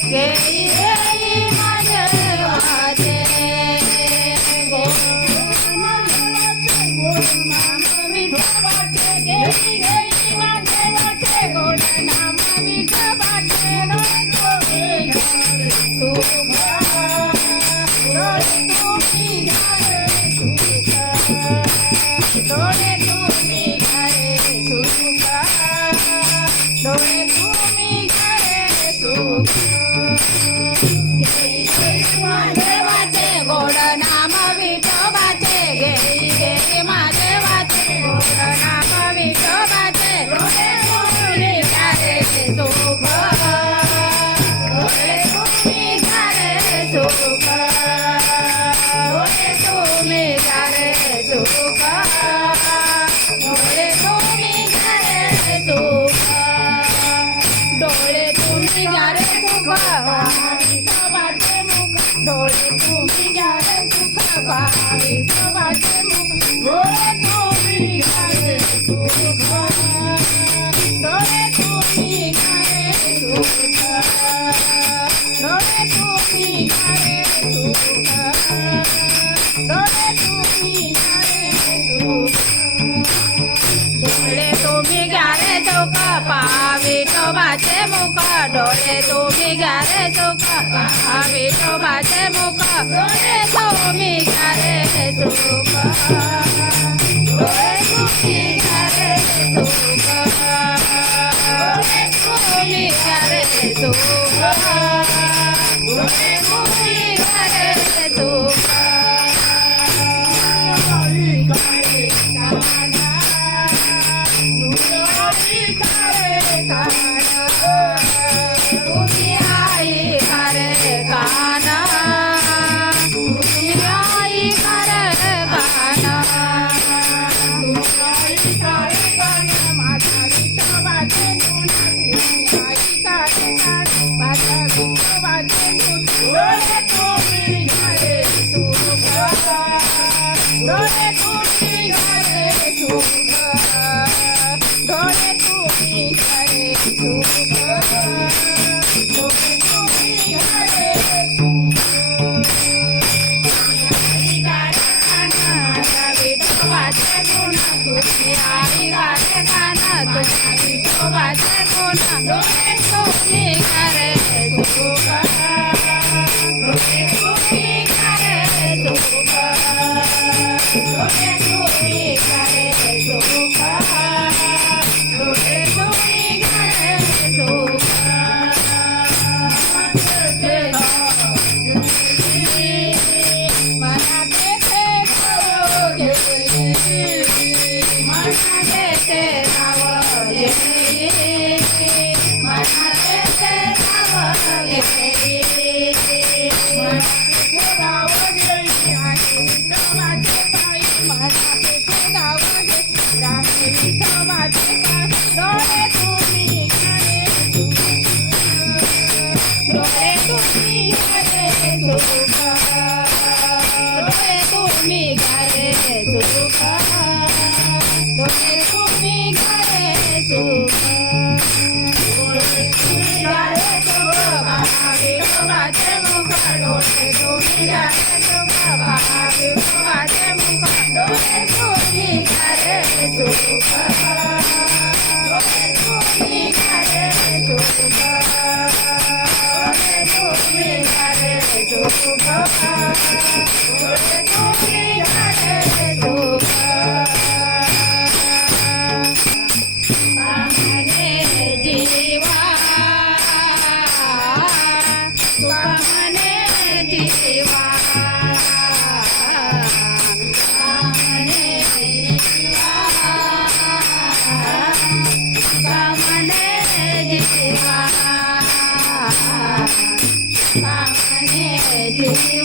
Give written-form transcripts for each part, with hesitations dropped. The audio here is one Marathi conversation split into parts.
घेई घेई माझे वाचे नाम विठोबाचे घेई घेई माझे वाचे गोड नाम विठोबाचे डोळे तुम्ही घाले सुख डोळे तुम्ही घाले सुख घेई घेई माझे वाचे गोड नाम विठोबाचे घेई घेई माझे वाचे गोड नाम विठोबाचे डोळे तुम्ही घाले सुख डोळे तुम्ही घाले सुख डोळे तुम्ही घाले सुख डोळे तुम्ही घाले सुख डोळे तुम्ही घाले सुख विठोबाचे मुख डोळे तुम्ही घाले सुख विठोबाचे मुख डोळे तुम्ही घाले सुख डोळे तुम्ही घाले सुख डोळे तुम्ही घाले सुख डोळे तुम्ही घाले सुख डोळे तुम्ही घाले सुख विठोबाचे मुख डोळे तुम्ही घाले सुख विठोबाचे मुख डोळे तुम्ही घाले सुख डोळे तुम्ही घाले सुख डोळे तुम्ही घाले सुख डोळे तुम्ही घाले सुख तुम्ही आई खरे गाना तुम्ही आई खरे गाना तुम्ही आई खरे गाना माझा विठोबाचे गुण तुम्ही आई खरे गाना माझा विठोबाचे गुण डोळे तुम्ही घाले सुख डोळे तुम्ही घाले सुख डोळे तुम्ही घाले सुख डोळे तुम्ही घाले विठोबाचे गुण तुम्ही आई घाले गाना तुझ्या विठोबाचे गुण डोळे तुम्ही घाले सुख डोळे तुम्ही घाले सुख डोळे तुम्ही घाले सुख डोळे तुम्ही घाले सुख मना देते नाव घेई मना देते नाव घेई मना देते नाव घेई मना देते नाव घेई आणि विठोबाचे पायी मना देते नाव घेई आणि विठोबाचे पायी डोळे तुम्ही घाले सुख डोळे तुम्ही घाले सुख डोळे तुम्ही घाले सुख डोळे तुम्ही घाले सुख डोळे तुम्ही घाले सुख विठोबाचे मुख डोळे तुम्ही घाले सुख विठोबाचे मुख डोळे तुम्ही घाले सुख डोळे तुम्ही घाले सुख डोळे तुम्ही घाले सुख डोळे तुम्ही घाले सुख पाहणे जीवा पाहणे जीवा पाहणे जीवा पाहणे जीवा पाहणे जीवा पाहणे जीवा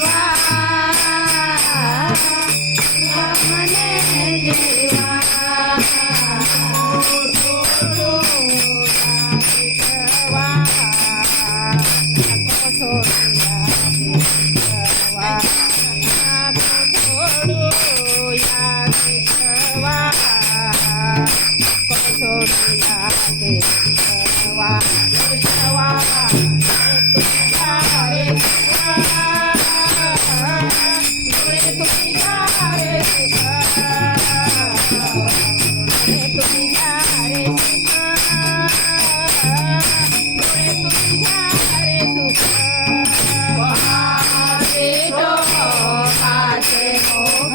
रे सुख विठोबाचे मुख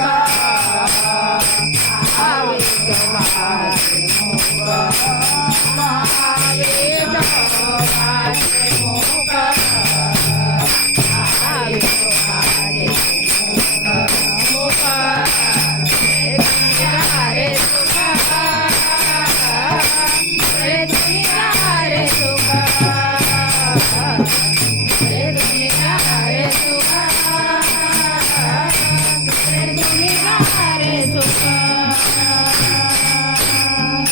विठोबाचे मुख विठोबाचे मुख विठोबाचे मुख रे सुख रे दुनिया रे सुख रे दुनिया रे सुख रे दुनिया रे सुख